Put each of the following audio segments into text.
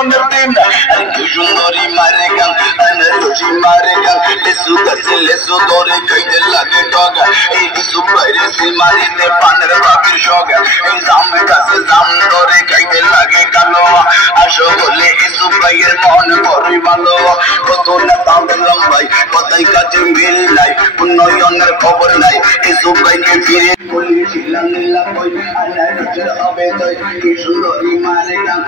উন্নয়নের দিন কি সুন্দরী মারে গান রশি মারে গান লেসু গাছে লেসু ধরে খাইতে লাগে ডগ এই কিছু বাইরে সিমারিতে পানের বাকির শখ এই জামে গাছে জাম ধরে খাইতে লাগে কালো আসো বলে কিছু ভাইয়ের মন বড়ই ভালো কত নেতা বললাম ভাই কথাই কাজে মিল নাই উন্নয়নের খবর নাই কিছু ভাইকে ফিরে বলেছিলাম নীলা কই আনারসের হবে তুই কি সুন্দরী মারে গান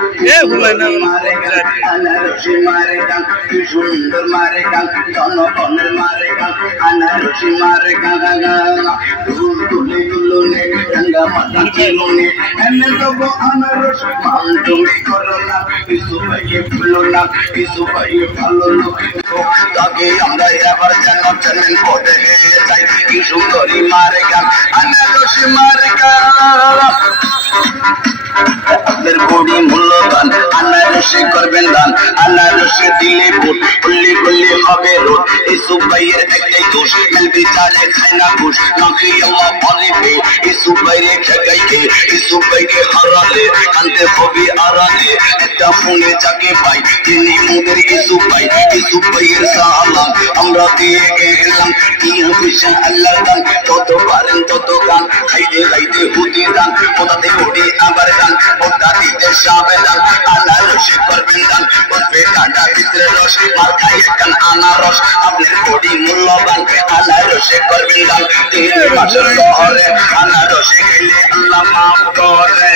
মারে গান আনারসি মারে গান কি সুন্দর মারে গান জনগণের মারে গান আনারসি মারে গান দুল তুলে দুলনে গঙ্গা মাতা চিলনে এনে দেবো আনারস মান তুমি করো না কিছু ভাইকে ভুলো না কিছু ভাইয়ে ভালো লোক তাকে আমরা এবার যেন চ্যানেল পদে যাই কি সুন্দরী মারে গান আনারসি মারে গান আপনার বড়ি মূল্যবান আনারসে করবেন দান আনারসে দিলে ভোট করলে করলে হবে রোড ইসু ভাইয়ের একটাই দোষ মেল বিচারে খায় না ঘুষ নাকি আল্লাহ পারে পে ইসু ভাইরে ঠেকাই কে ইসু ভাইকে হারালে কানতে হবে আড়ালে একটা ফোনে যাকে পাই তিনি মোদের ইসু ভাইয়ের সালাম আমরা দিয়ে গেলাম টিয়া পয়সা আল্লাহ দান তত পারেন তত গান খাইতে খাইতে হুতি দান ওটাতে ওড়ি আবার গান ওটা দিতে সাবেদান আনারসে করবেন দান করবে কাঁটা ভিতরে রস মার খাই একখান আনারস আপনার বড়ি মূল্যবান আনারসে করবেন দান 3 মাসের শহরে আনারসে খেলে আল্লাহ মাফ করে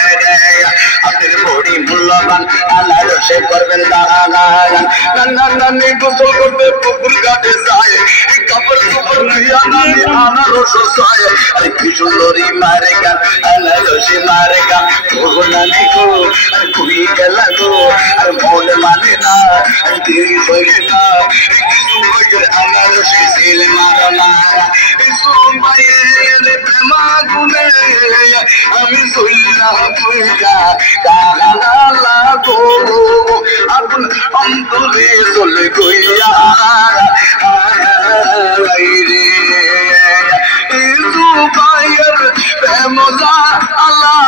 আপনার বড়ি মূল্যবান আনারসে করবেন দান নানি গোসল করবে পুকুর ঘাটে যায় কাপড় কুপড় নিয়া নানি আনারস চায় আরে কি সুন্দরী মারে গান আনারসে মারে গান ও নানি গো আর কুড়ি গেলা গো আর মন মানে না দেরি হইলে না কিছু বইয়ের আনারসে ছিল মারা না কিছু মায়ের প্রেমা গুনে আমি সইলা কইরা কালা গো আপন অন্তরে চলে কইয়া রে ইসু ভাইয়ের প্রেমলা আল্লাহ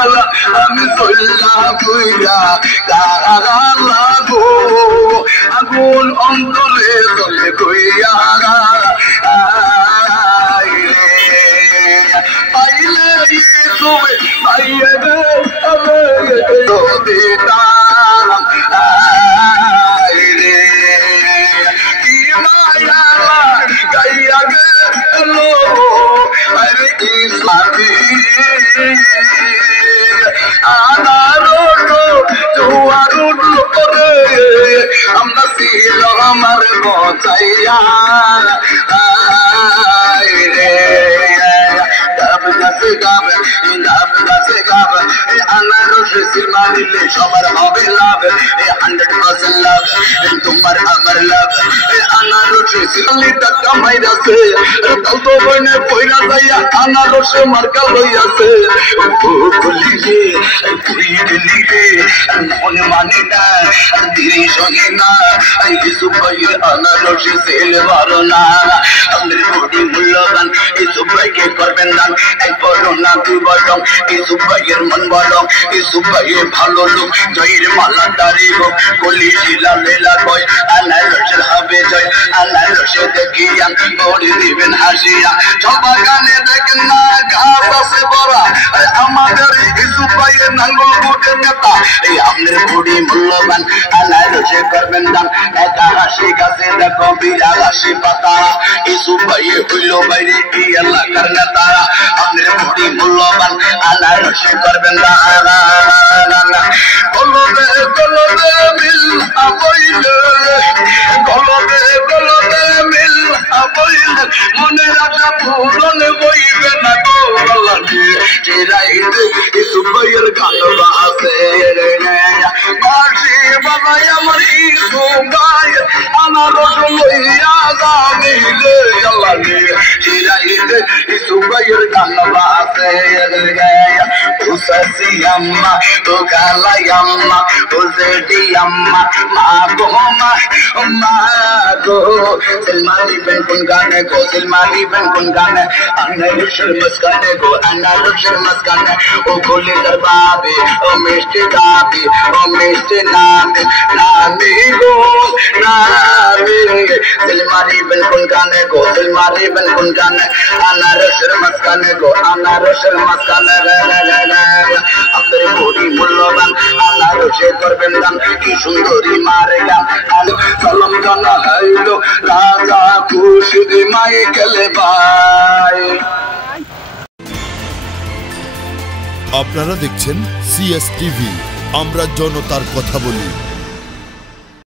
আল্লাহ আমি সইলা কইরা কালা গো আগুন অন্তরে চলে কইয়া পাইলে ইসু ভাইয়ের দিতাম রে কি মায়া গাইয়া গেল আরে ইসলামী আনারস জোয়ার উঠল করে আমরা ছিল আমার বচাইয়া রে আনারসে সিনেমা দিলে সবার হবে লাভ 100% লাভ তোমার আমার লাভ আনারসে সিনেমা টাকা মাইরাছে তাও তো বইনে পয়রা যাইয়া আনারসে মার্কা লইয়াছে গলিলে পুরি গলিলে মনে মানে না ধীরে সঙ্গে না ইসু ভাইয়ের আনারসে সেল বারো না আমাদের বড়ি মূল্যবান ইসু ভাইকে করবেন দান এক বড় না দুই বড় ইসু ভাইয়ের মন বড় ইসু ভাইয়ের ভালো লোক জয়ের মালা দাঁড়ি হোক গলি শিলা লেলা কয় আনারসের হবে জয় আনারসে দেখিয়া বড়ি দিবেন হাসিয়া সবা গানে দেখেন না গাছ আছে বড়া আমাদের ইসু ভাইয়ের নাঙ্গল বুটে নেতা এই আপনার বড়ি মূল্যবান আনারসে করবেন দান একা হাসি গাছে দেখো বিরা হাসি পাতা ইসু ভাইয়ে হইল বাইরে কি এলাকার নেতা আপনার বড়ি মূল্যবান আনারসে করবেন দান গলবে গলবে মিল আবইলে গলবে গলবে মিল আবইলে মনে রাখা পূরণ হইবে না গো গলাটি চিরাইতে ইসু ভাইয়ের গান বাজে বাঁশি বাজাই আমার ইসু ভাই আনারস লইয়া যাবিলে গলাটি চিরাইতে ইসু ভাইয়ের গান বাজে উসাসি আম্মা ও গালাই আম্মা ও জেডি আম্মা মা গো মা গো সিলমারি বেন কোন গানে গো সিলমারি বেন কোন গানে আনারসের মস্কানে গো আনারসের মস্কানে ও গোলে দরবাবে ও মিষ্টি দাবি ও মিষ্টি নামে নামে গো নামে সিলমারি বেন কোন গানে গো সিলমারি বেন কোন গানে আনারসের মস্কানে গো আনারসের মস্কানে আপনার বড়ি মূল্যবান আনারসে করবেন দান কি সুন্দরী মারে গান সালাম জানা হইল রাজা খুশিদ মাইকেল ভাই। আপনারা দেখছেন CS টিভি, আমরা জনতার কথা বলি।